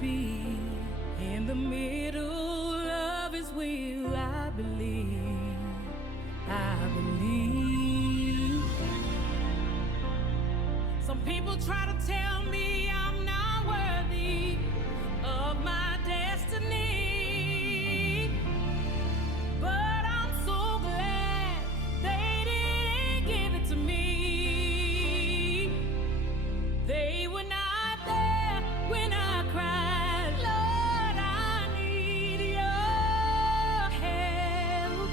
be in the middle of his will. I believe, I believe. Some people try to tell me I'm not worthy of my destiny, but I'm so glad they didn't give it to me. They were not there when I cried, Lord, I need your help.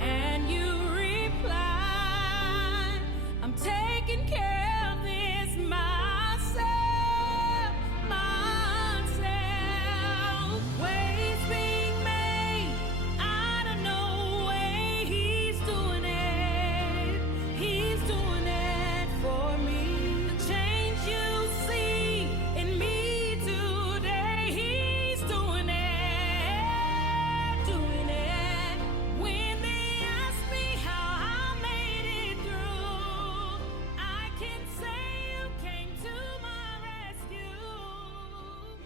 And you replied, I'm taking care of this myself, myself. Ways being made out of no way. He's doing it for me. The change you see in me today, he's doing it. When they ask me how I made it through, I can say you came to my rescue.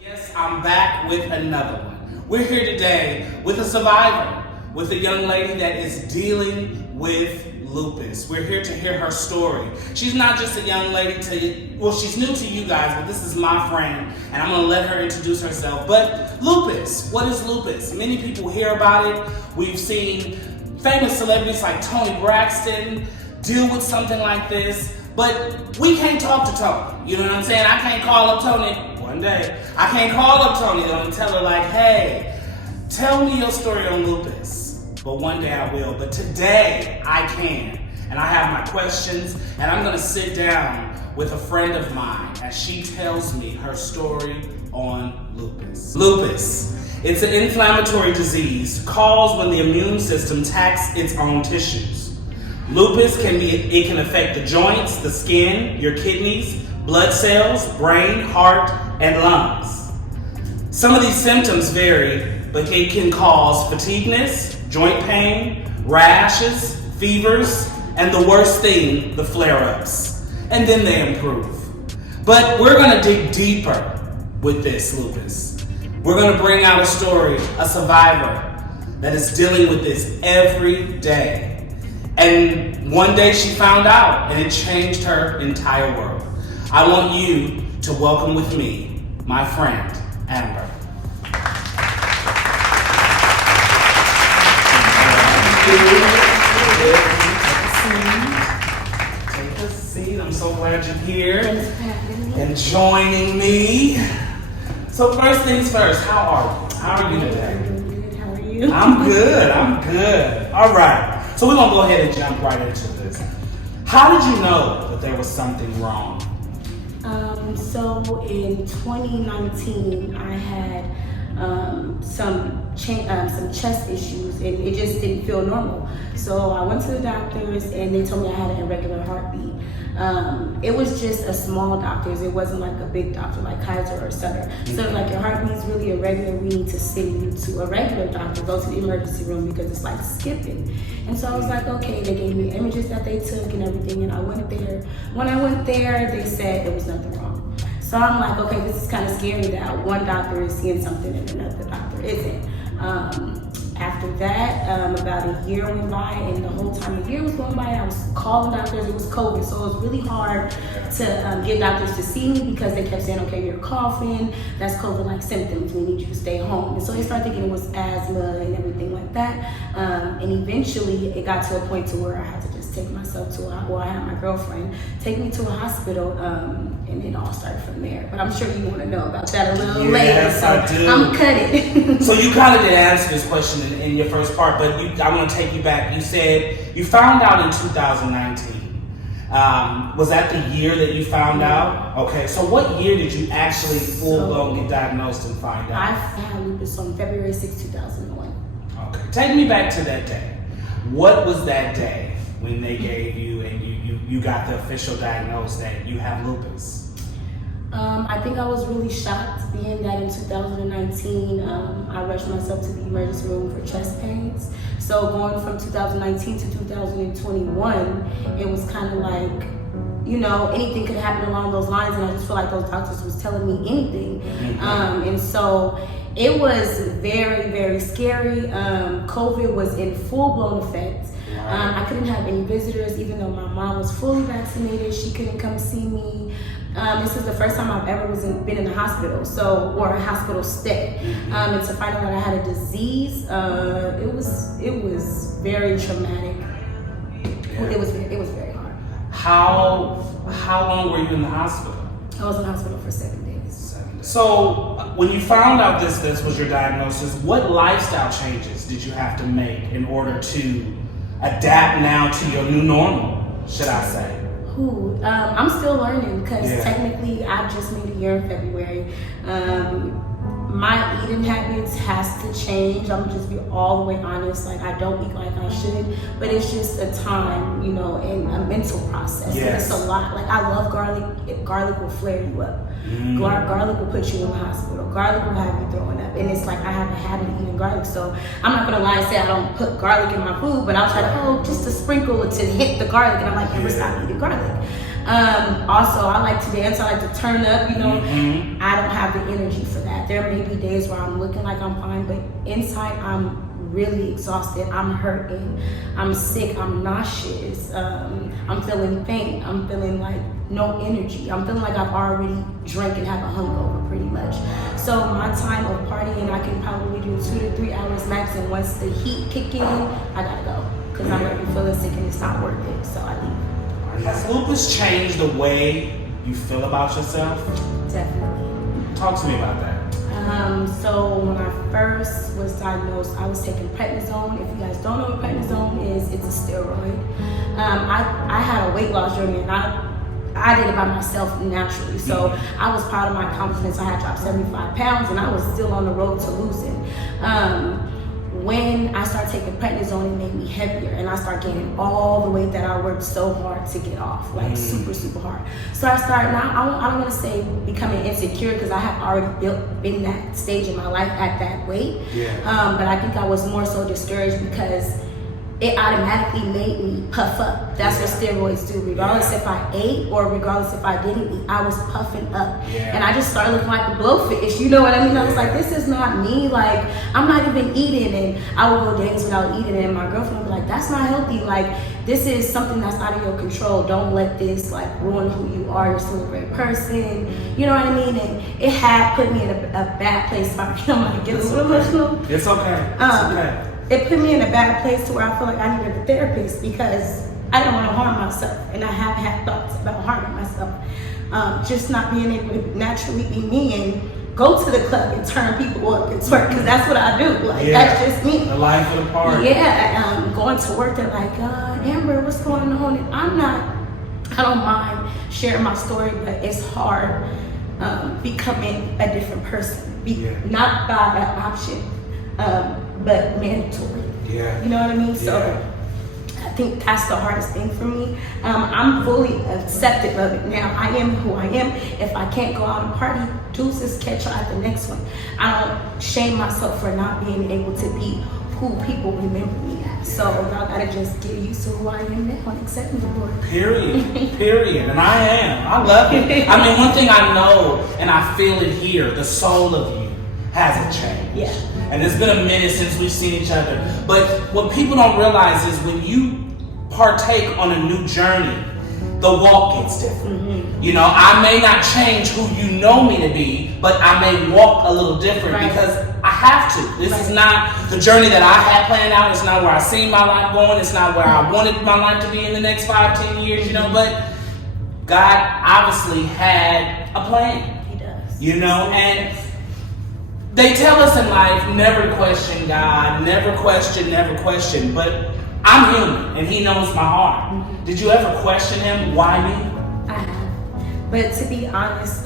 Yes, I'm back with another one. We're here today with a survivor, with a young lady that is dealing with lupus. We're here to hear her story. She's not just a young lady she's new to you guys, but this is my friend, and I'm gonna let her introduce herself. But lupus, what is lupus? Many people hear about it. We've seen famous celebrities like Toni Braxton deal with something like this, but we can't talk to Toni. You know what I'm saying? I can't call up Toni one day. I can't call up Toni though and tell her like, hey, tell me your story on lupus. But one day I will. But today I can. And I have my questions, and I'm gonna sit down with a friend of mine as she tells me her story on lupus. Lupus, it's an inflammatory disease caused when the immune system attacks its own tissues. Lupus can affect the joints, the skin, your kidneys, blood cells, brain, heart, and lungs. Some of these symptoms vary, but it can cause fatigueness, joint pain, rashes, fevers, and the worst thing, the flare-ups. And then they improve. But we're gonna dig deeper with this lupus. We're gonna bring out a story, a survivor that is dealing with this every day. And one day she found out, and it changed her entire world. I want you to welcome with me my friend, Amber. Take a seat. I'm so glad you're here and joining me. So first things first, how are you? How are you today? I'm good. How are you? I'm good. All right. So we're gonna go ahead and jump right into this. How did you know that there was something wrong? So in 2019, I had some chest issues, and it just didn't feel normal. So I went to the doctors, and they told me I had an irregular heartbeat. It was just a small doctors. It wasn't like a big doctor like Kaiser or Sutter. So like, your heartbeat's really irregular. We need to send you to a regular doctor. Go to the emergency room because it's like skipping. And so I was like, okay. They gave me images that they took and everything, and I went there. When I went there, they said there was nothing wrong. So I'm like, okay, this is kind of scary that one doctor is seeing something and another doctor isn't. After that, about a year went by, and the whole time a year was going by, I was calling doctors. It was COVID, so it was really hard to get doctors to see me because they kept saying, okay, you're coughing, that's COVID-like symptoms, we need you to stay home. And so they started thinking it was asthma and everything like that. And eventually it got to a point to where I had to just take myself to I had my girlfriend take me to a hospital, and it all started from there. But I'm sure you want to know about that a little later, so I do. I'm cutting. So you kind of did answer this question in your first part, but I want to take you back. You said you found out in 2019. Was that the year that you found out? Okay, so what year did you actually full-blown get diagnosed and find out? I had lupus on February 6, 2001. Okay, take me back to that day. What was that day when they gave you and you got the official diagnosis that you have lupus? I think I was really shocked being that in 2019, I rushed myself to the emergency room for chest pains. So going from 2019 to 2021, it was kind of like you know, anything could happen along those lines, and I just feel like those doctors was telling me anything. And so it was very, very scary. COVID was in full-blown effect. I couldn't have any visitors, even though my mom was fully vaccinated. She couldn't come see me. This is the first time I've ever been in a hospital, or a hospital stay. And to find out that I had a disease, it was very traumatic. It was very hard. How long were you in the hospital? I was in the hospital for 7 days. So when you found out this was your diagnosis, what lifestyle changes did you have to make in order to adapt now to your new normal, should I say? I'm still learning, because technically I just made a year in February. My eating habits has to change. I'm gonna just be all the way honest. Like, I don't eat like I should, but it's just a time, you know, and a mental process. Yes. It's a lot. Like, I love garlic. Garlic will flare you up. Garlic will put you in the hospital. Garlic will have you throwing up. And it's like, I have a habit of eating garlic. So I'm not gonna lie and say I don't put garlic in my food, but I'll try to, just to sprinkle it to hit the garlic. And I'm like, never stop eating garlic. Also, I like to dance. I like to turn up, you know. I don't have the energy for that. There may be days where I'm looking like I'm fine, but inside I'm really exhausted. I'm hurting. I'm sick. I'm nauseous. I'm feeling faint. I'm feeling like no energy. I'm feeling like I've already drank and have a hungover, pretty much. So my time of partying, I can probably do 2 to 3 hours max, and once the heat kick in, I gotta go, because I'm gonna be feeling sick and it's not worth it. So I leave. Has lupus changed the way you feel about yourself? Definitely. Talk to me about that. So when I first was diagnosed, I was taking prednisone. If you guys don't know what prednisone is, it's a steroid. I had a weight loss journey, and I did it by myself naturally. So I was proud of my accomplishments. I had dropped 75 pounds, and I was still on the road to losing. When I started taking prednisone, it made me heavier, and I started gaining all the weight that I worked so hard to get off, like super, super hard. So I started, now I don't want to say becoming insecure, because I have already been that stage in my life at that weight. But I think I was more so discouraged because it automatically made me puff up. That's what steroids do. Regardless if I ate or regardless if I didn't eat, I was puffing up. And I just started looking like a blowfish, you know what I mean? I was like, this is not me. Like, I'm not even eating. And I would go days without eating, and my girlfriend would be like, that's not healthy. Like, this is something that's out of your control. Don't let this like ruin who you are. You're still a great person. You know what I mean? And it had put me in a bad place. I'm like, get a little emotional. It's okay. It's okay. It put me in a bad place to where I feel like I needed a therapist, because I didn't want to harm myself, and I have had thoughts about harming myself. Just not being able to naturally be me and go to the club and turn people up and twerk, because that's what I do. Like, that's just me. The life of the party. Going to work, they're like, Amber, what's going on? And I don't mind sharing my story, but it's hard becoming a different person. Not by an option, but mandatory. You know what I mean? So I think that's the hardest thing for me. I'm fully accepted of it now. I am who I am. If I can't go out and party, deuces, catch her at the next one. I don't shame myself for not being able to be who people remember me as. So y'all gotta just get used to who I am now and accept me for it. Period. And I am. I love it. I mean, one thing I know, and I feel it here, the soul of you hasn't changed. And it's been a minute since we've seen each other. But what people don't realize is when you partake on a new journey, the walk gets different. You know, I may not change who you know me to be, but I may walk a little different because I have to. This is not the journey that I had planned out. It's not where I see my life going. It's not where I wanted my life to be in the next 5-10 years, you know, but God obviously had a plan. He does. You know, and they tell us in life, never question God, never question, but I'm human and he knows my heart. Did you ever question him? Why me? I have. But to be honest,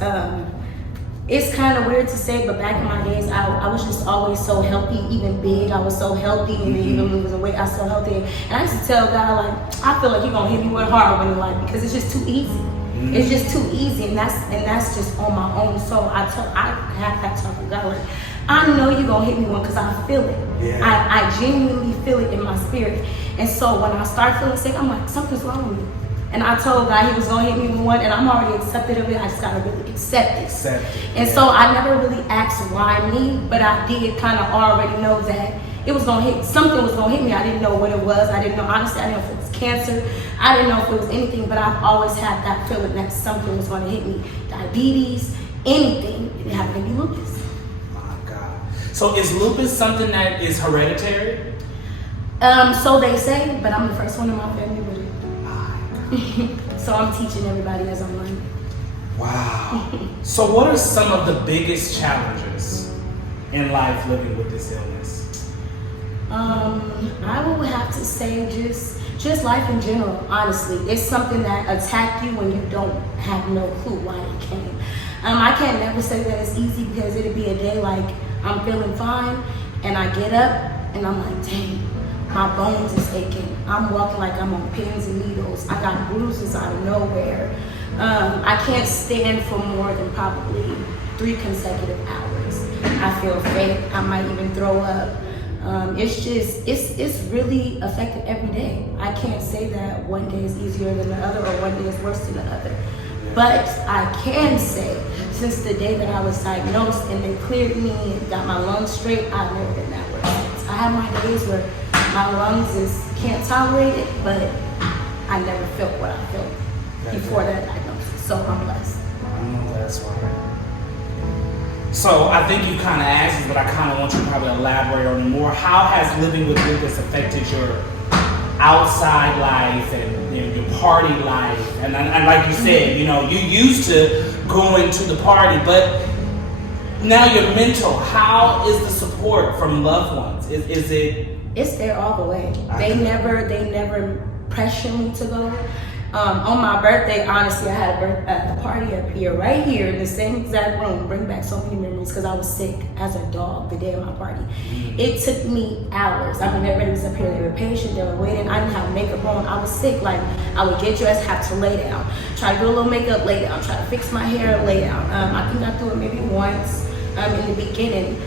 it's kind of weird to say, but back in my days, I was just always so healthy, even big. I was so healthy, and even losing weight, I was so healtly. And I used to tell God, like, I feel like you're gonna hit me with hard when you like, because it's just too easy. It's just too easy, and that's just on my own. So I have that talk with God, like, I know you're gonna hit me one because I feel it. I genuinely feel it in my spirit. And so when I start feeling sick, I'm like, something's wrong with me. And I told God he was gonna hit me with one, and I'm already accepted of it. I just gotta really accept it. And so I never really asked why me, but I did kind of already know that it was gonna hit. Something was gonna hit me. I didn't know what it was. I didn't know. Honestly, I didn't know if it was cancer. I didn't know if it was anything. But I've always had that feeling that something was gonna hit me. Diabetes, anything. It happened to be lupus. My God. So is lupus something that is hereditary? So they say, but I'm the first one in my family with it. So I'm teaching everybody as I'm learning. Wow. So what are some of the biggest challenges in life living with this illness? I would have to say just life in general, honestly. It's something that attacks you when you don't have no clue why it came. I can't never say that it's easy because it'd be a day like I'm feeling fine and I get up and I'm like, dang, my bones is aching. I'm walking like I'm on pins and needles. I got bruises out of nowhere. I can't stand for more than probably 3 consecutive hours. I feel faint. I might even throw up. It's really affected every day. I can't say that one day is easier than the other or one day is worse than the other. But I can say, since the day that I was diagnosed and they cleared me and got my lungs straight, I've never been that worse. I have my days where my lungs can't tolerate it, but I never felt what I felt before that diagnosis. So I'm blessed. That's right. So I think you kind of asked this, but I kind of want you to probably elaborate on it more. How has living with lupus affected your outside life and your party life? And like you said, you know, you used to going to the party, but now your mental. How is the support from loved ones? Is it? It's there all the way. They never pressure me to go. On my birthday, honestly, I had a party up here, right here, in the same exact room. Bring back so many memories because I was sick as a dog the day of my party. It took me hours. I mean, everybody was up here. They were patient. They were waiting. I didn't have makeup on. I was sick. Like, I would get dressed, have to lay down. Try to do a little makeup, lay down. Try to fix my hair, lay down. I think I threw it maybe once in the beginning.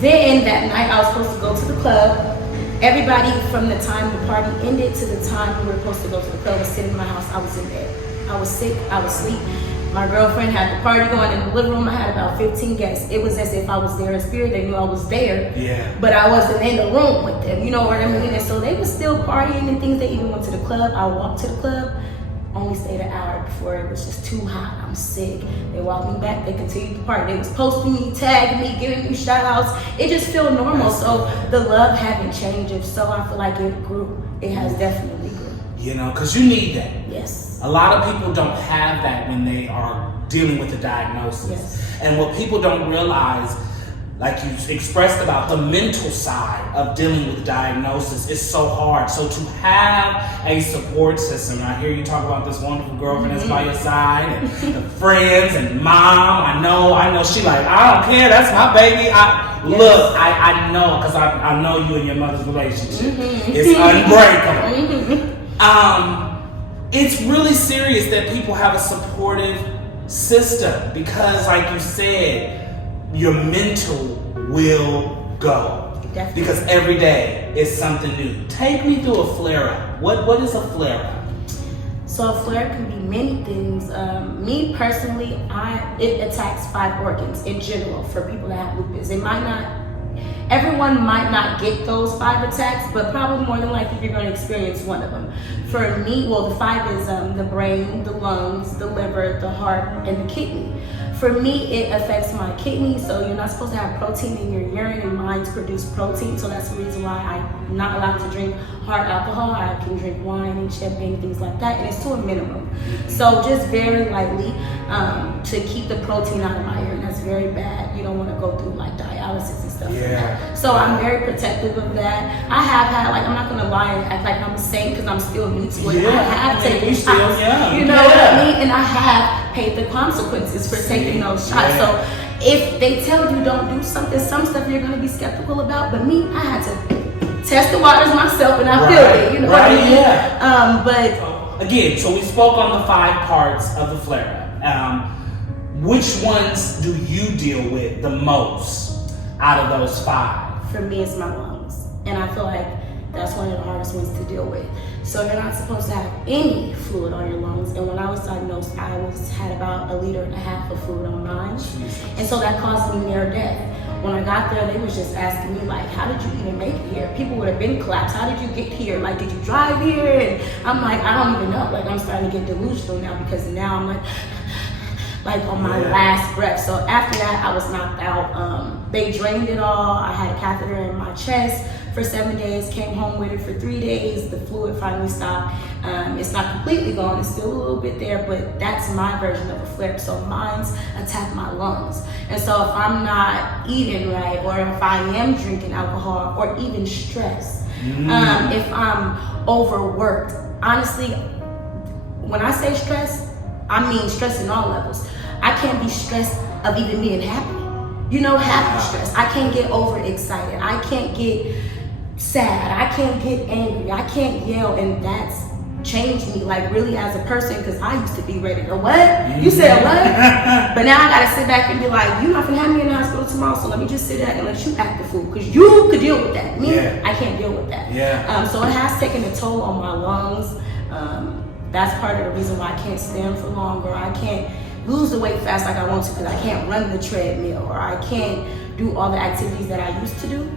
Then that night, I was supposed to go to the club. Everybody from the time the party ended to the time we were supposed to go to the club was sitting in my house. I was in bed. I was sick. I was asleep. My girlfriend had the party going in the living room. I had about 15 guests. It was as if I was there in spirit. They knew I was there. Yeah. But I wasn't in the room with them. You know what I mean? And so they were still partying and things. They even went to the club. I walked to the club. Only stayed an hour before it was just too hot. I'm sick. They walked me back. They continued the party. They was posting me, tagging me, giving me shout outs. It just felt normal. So the love hadn't changed. So I feel like it grew. It has definitely grew. You know, because you need that. Yes. A lot of people don't have that when they are dealing with a diagnosis. Yes. And what people don't realize, like you expressed about the mental side of dealing with diagnosis, is so hard. So to have a support system, I hear you talk about this wonderful girlfriend that's by your side, and the friends and mom. I know she like, I don't care, that's my baby. Look, I know, because I know you and your mother's relationship. It's unbreakable. It's really serious that people have a supportive system because, like you said, your mental will go. Definitely. Because every day is something new. Take me through a flare-up. What is a flare-up? So a flare can be many things. Me personally, it attacks 5 organs in general for people that have lupus. Everyone might not get those 5 attacks, but probably more than likely you're going to experience one of them. For me, well, the 5 is the brain, the lungs, the liver, the heart, and the kidney. For me, it affects my kidney, so you're not supposed to have protein in your urine, and mine produce protein, so that's the reason why I'm not allowed to drink hard alcohol. I can drink wine and champagne, things like that, and it's to a minimum. So just very lightly to keep the protein out of my urine. That's very bad. You don't want to go through like dialysis and stuff like that. So I'm very protective of that. I have had, like, I'm not going to lie and act like I'm a saint because I'm still new to it. I have taken shots, you know what I mean? And I have paid the consequences for taking those shots. So if they tell you don't do something, some stuff you're going to be skeptical about, but me, I had to test the waters myself and I feel it, you know what I mean? But again, so we spoke on the 5 parts of the flare-up. Which ones do you deal with the most out of those 5? For me, it's my lungs. And I feel like That's one of the hardest ones to deal with. So you're not supposed to have any fluid on your lungs. And when I was diagnosed, I had about 1.5 liters of fluid on mine. And so that caused me near death. When I got there, they was just asking me, like, how did you even make it here? People would have been collapsed. How did you get here? Like, did you drive here? And I'm like, I don't even know. Like, I'm starting to get delusional now because now I'm like on my last breath. So after that, I was knocked out. They drained it all. I had a catheter in my chest for 7 days, came home with it for 3 days. The fluid finally stopped. It's not completely gone, it's still a little bit there, but that's my version of a flare. So mine's attack my lungs. And so if I'm not eating right, or if I am drinking alcohol, or even stress, if I'm overworked, honestly, when I say stress, I mean stress in all levels. I can't be stressed of even being happy. You know, happy stress. I can't get overexcited. I can't get sad. I can't get angry. I can't yell, and that's changed me, like, really as a person, because I used to be ready to what? You said what? But now I gotta sit back and be like, you're not gonna have me in the hospital tomorrow, so let me just sit back and let you act the fool, because you could deal with that. Me, I can't deal with that. So it has taken a toll on my lungs. That's part of the reason why I can't stand for longer. I can't lose the weight fast like I want to, because I can't run the treadmill, or I can't do all the activities that I used to do.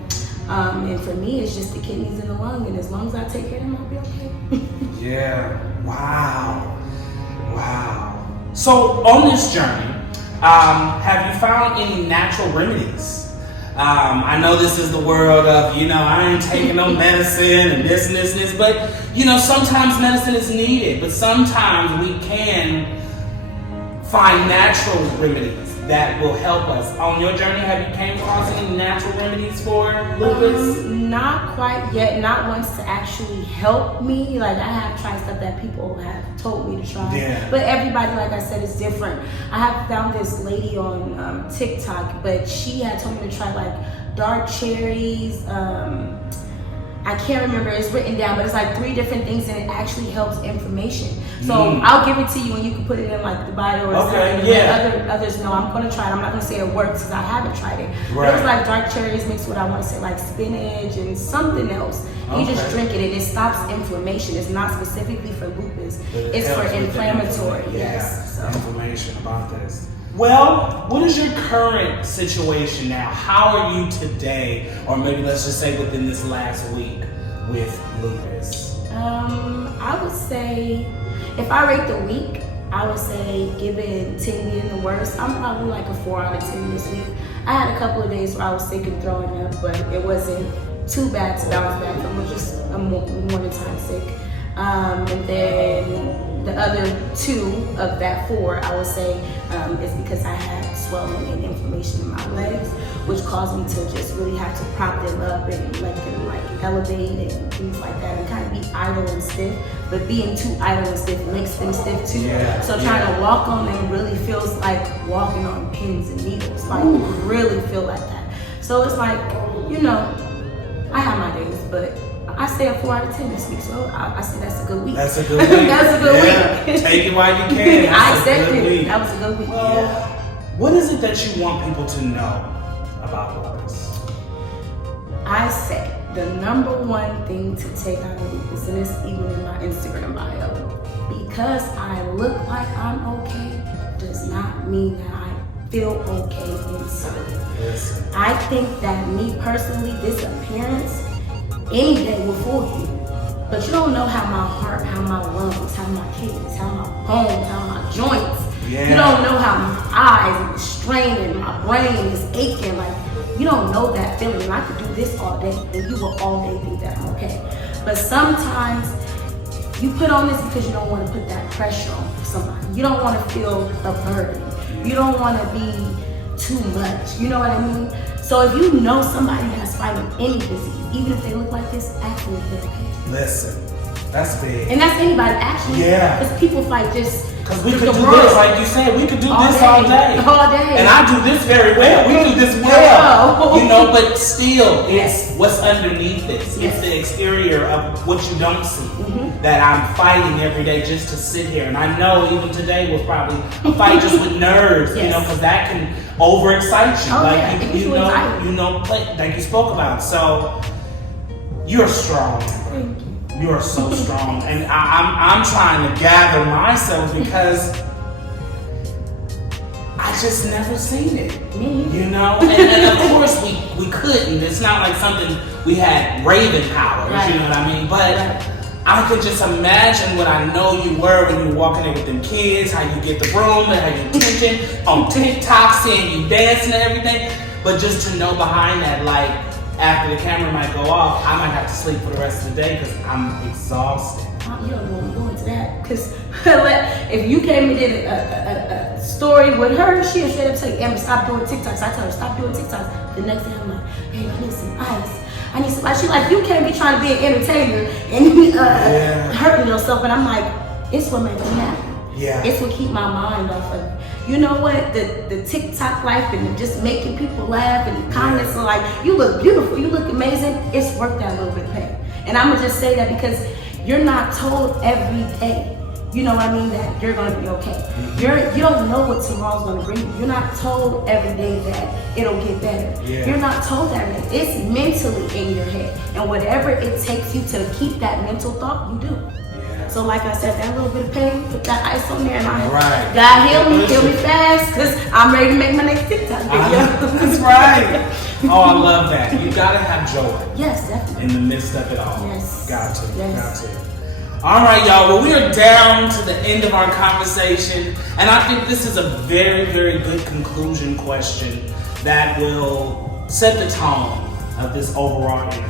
And for me, it's just the kidneys and the lung, and as long as I take care of them, I'll be okay. Wow. So on this journey, have you found any natural remedies? I know this is the world of, I ain't taking no medicine and this, but, sometimes medicine is needed, but sometimes we can find natural remedies that will help us. On your journey, have you came across any natural remedies for lupus? Not quite yet. Not ones to actually help me. Like, I have tried stuff that people have told me to try. But everybody, like I said, is different. I have found this lady on TikTok, but she had told me to try like dark cherries. I can't remember, it's written down, but it's like 3 different things, and it actually helps inflammation. So I'll give it to you, and you can put it in like the bio or something. Others know. I'm gonna try it. I'm not gonna say it works because I haven't tried it. But it's like dark cherries mixed with, I want to say, like spinach and something else. You just drink it, and it stops inflammation. It's not specifically for lupus. It's for inflammatory. Yes. Information about this. Well, what is your current situation now? How are you today, or maybe let's just say within this last week with lupus? I would say, if I rate the week, I would say, give it 10 being the worst. I'm probably like a 4 out of 10 this week. I had a couple of days where I was sick and throwing up, but it wasn't too bad to bounce back from. It was just a morning time sick. And then the other 2 of that 4, I would say, is because I had swelling and inflammation in my legs, which caused me to just really have to prop them up and let them like elevate and things like that, and kind of be idle and stiff. But being too idle and stiff makes them stiff too. So trying to walk on them really feels like walking on pins and needles. Like, really feel like that. So it's like, I have my days, but I say a 4 out of 10 this week, so I say that's a good week. That's a good week. That's a good week. Take it while you can. I accept it. That was a good week. Well, what is it that you want people to know about lupus? I say the number one thing to take out of lupus, and it's even in my Instagram bio, because I look like I'm okay does not mean that I feel okay inside. I think that me personally, this appearance, any day will fool you. But you don't know how my heart, how my lungs, how my kidneys, how my bones, how my joints. You don't know how my eyes are straining, my brain is aching. Like, you don't know that feeling. And I could do this all day, and you will all day think that I'm okay. But sometimes you put on this because you don't want to put that pressure on somebody. You don't want to feel a burden. You don't want to be too much. You know what I mean? So if you know somebody that's fighting any disease, even if they look like this, actually they're okay. Listen, that's big. And that's anybody, actually. Because people fight just because we could do this, like you said, we could do this all day. All day. And I do this very well. We do this well. But still, it's what's underneath this. It's the exterior of what you don't see that I'm fighting every day just to sit here. And I know even today was probably a fight just with nerves, because that can overexcite you. Like you spoke about. So You're strong. Thank you. You are so strong, and I'm trying to gather myself because I just never seen it. You know, and of course we couldn't. It's not like something we had raven powers. Right. You know what I mean? But right. I could just imagine what I know you were when you were walking in with them kids, how you get the room and how you teaching on TikTok, seeing you dancing and everything. But just to know behind that, like, after the camera might go off, I might have to sleep for the rest of the day because I'm exhausted. You don't want to go into that because if you came and did a story with her, she'll straight up say, Amber, stop doing TikToks. I tell her, stop doing TikToks. The next day I'm like, hey, I need some ice. I need some ice. She's like, you can't be trying to be an entertainer and hurting yourself. And I'm like, it's what makes me happy. Yeah. It's what keep my mind off of it. You know what? The TikTok life and just making people laugh and the comments are like, you look beautiful, you look amazing. It's worth that little bit of pain. And I'm gonna just say that because you're not told every day, you know what I mean, that you're gonna be okay. You don't know what tomorrow's gonna bring you. You're not told every day that it'll get better. Yeah. You're not told that. It's mentally in your head. And whatever it takes you to keep that mental thought, you do. So like I said, that little bit of pain, put that ice on there, and God heal me fast, because I'm ready to make my next TikTok video. That's right. Oh, I love that. You gotta have joy. Yes, definitely. In the midst of it all. Yes. Got to. Yes. Got to. All right, y'all. Well, we are down to the end of our conversation, and I think this is a very, very good conclusion question that will set the tone of this overall interview.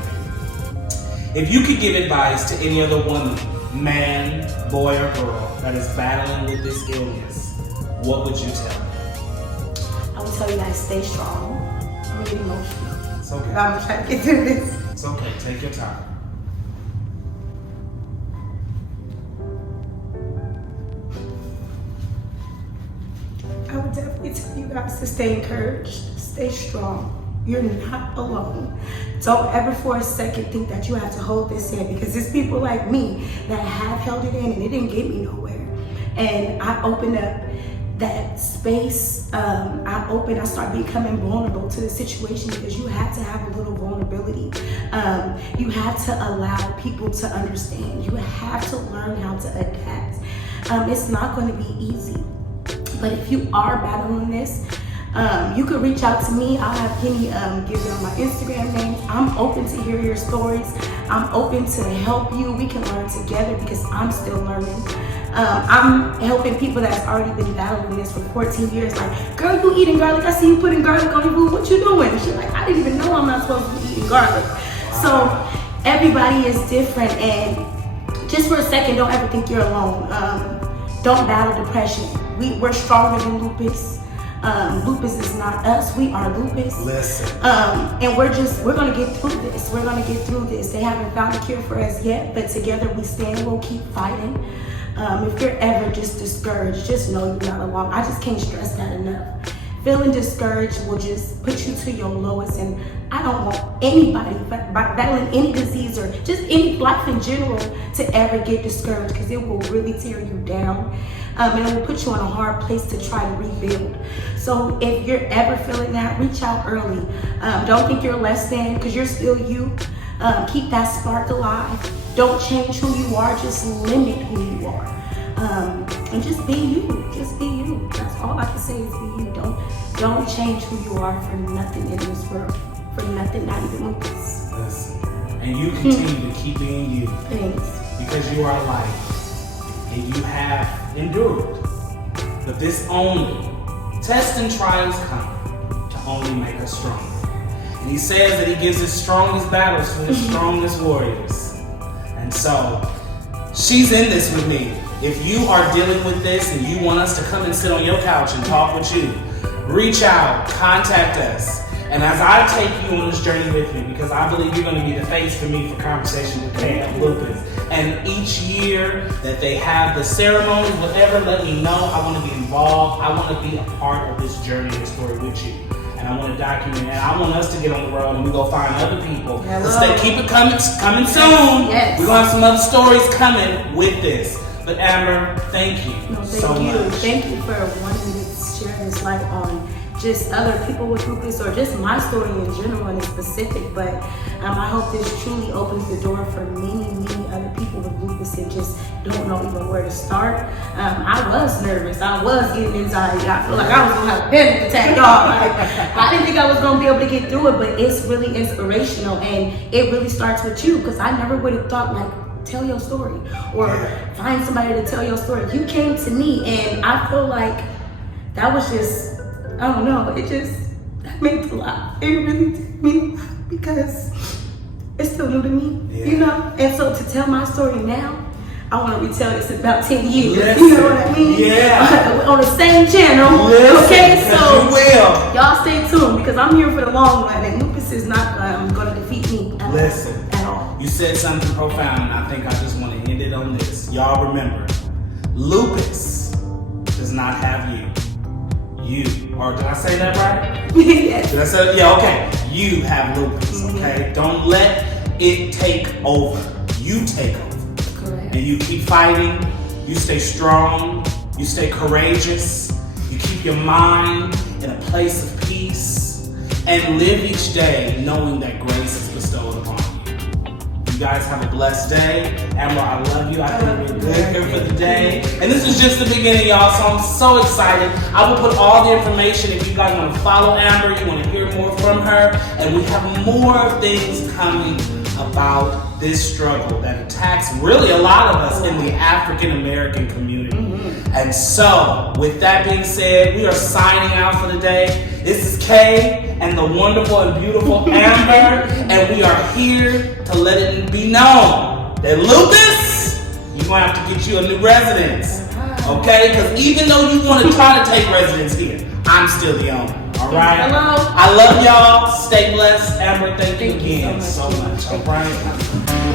If you could give advice to any other woman, man, boy, or girl that is battling with this illness, what would you tell them? I would tell you guys stay strong. I'm getting emotional. It's okay. I'm trying to get through this. It's okay. Take your time. I would definitely tell you guys to stay encouraged, stay strong. You're not alone. Don't ever for a second think that you have to hold this in, because there's people like me that have held it in and it didn't get me nowhere. And I opened up that space. I started becoming vulnerable to the situation, because you have to have a little vulnerability. You have to allow people to understand. You have to learn how to adapt. It's not going to be easy. But if you are battling this, you could reach out to me. I'll have Kenny give you my Instagram name. I'm open to hear your stories. I'm open to help you. We can learn together, because I'm still learning. I'm helping people that's already been battling this for 14 years. Like, girl, you eating garlic? I see you putting garlic on your food. What you doing? She's like, I didn't even know I'm not supposed to be eating garlic. So everybody is different, and just for a second, don't ever think you're alone. Don't battle depression. We're stronger than lupus. Lupus is not us, we are lupus. Listen. And we're gonna get through this. We're gonna get through this. They haven't found a cure for us yet, but together we stand, we'll keep fighting. If you're ever just discouraged, just know you're not alone. I just can't stress that enough. Feeling discouraged will just put you to your lowest, and I don't want anybody battling any disease or just any life in general to ever get discouraged, because it will really tear you down. And it will put you in a hard place to try to rebuild. So if you're ever feeling that, reach out early. Don't think you're less than, because you're still you. Keep that spark alive. Don't change who you are, just limit who you are. And just be you, just be you. That's all I can say is be you. Don't change who you are for nothing in this world. For nothing, not even lupus. Listen. And you continue to keep being you. Thanks. Because you are light. And you have endured. But this only, tests and trials come to only make us stronger. And he says that he gives his strongest battles to his strongest warriors. And so, she's in this with me. If you are dealing with this and you want us to come and sit on your couch and talk with you, reach out, contact us. And as I take you on this journey with me, because I believe you're going to be the face for me for Conversation with KF Lupus. And each year that they have the ceremony, whatever, let me know. I want to be involved. I want to be a part of this journey and story with you. And I want to document it. And I want us to get on the road and we go find other people. Keep it coming soon. Yes. We're going to have some other stories coming with this. But Amber, thank you so much. Thank you for wanting to share this light on just other people with lupus or just my story in general and in specific. But I hope this truly opens the door for many other people with lupus and just don't know even where to start. I was nervous. I was getting anxiety. I feel like I was gonna have a panic attack, y'all. Like, I didn't think I was gonna be able to get through it, but it's really inspirational and it really starts with you, because I never would have thought like, tell your story or find somebody to tell your story. You came to me and I feel like that was just, I don't know, it just meant a lot. It really did mean a lot because it's still new to me, you know? And so to tell my story now, I want to retell this in about 10 years. Listen, you know what I mean? Yeah. On the same channel. Listen, okay, so you will. y'all stay tuned because I'm here for the long run and lupus is not going to defeat me at all. You said something profound, and I think I just want to end it on this. Y'all remember, lupus does not have you. You, or did I say that right? Yes. Did I say, yeah, okay. You have lupus, okay? Don't let it take over. You take over. Correct. And you keep fighting, you stay strong, you stay courageous, you keep your mind in a place of peace, and live each day knowing that grace is bestowed upon you. You guys have a blessed day. Amber, I love you. I think we're good here for the day. And this is just the beginning, y'all, so I'm so excited. I will put all the information if you guys want to follow Amber, you want to hear more from her, and we have more things coming about this struggle that attacks really a lot of us in the African American community. And so, with that being said, we are signing out for the day. This is Kay and the wonderful and beautiful Amber, and we are here to let it be known that lupus, you're gonna have to get you a new residence, okay? Because even though you want to try to take residence here, I'm still the owner. All right. Hello. I love y'all. Stay blessed. Amber, thank you again so much. All right.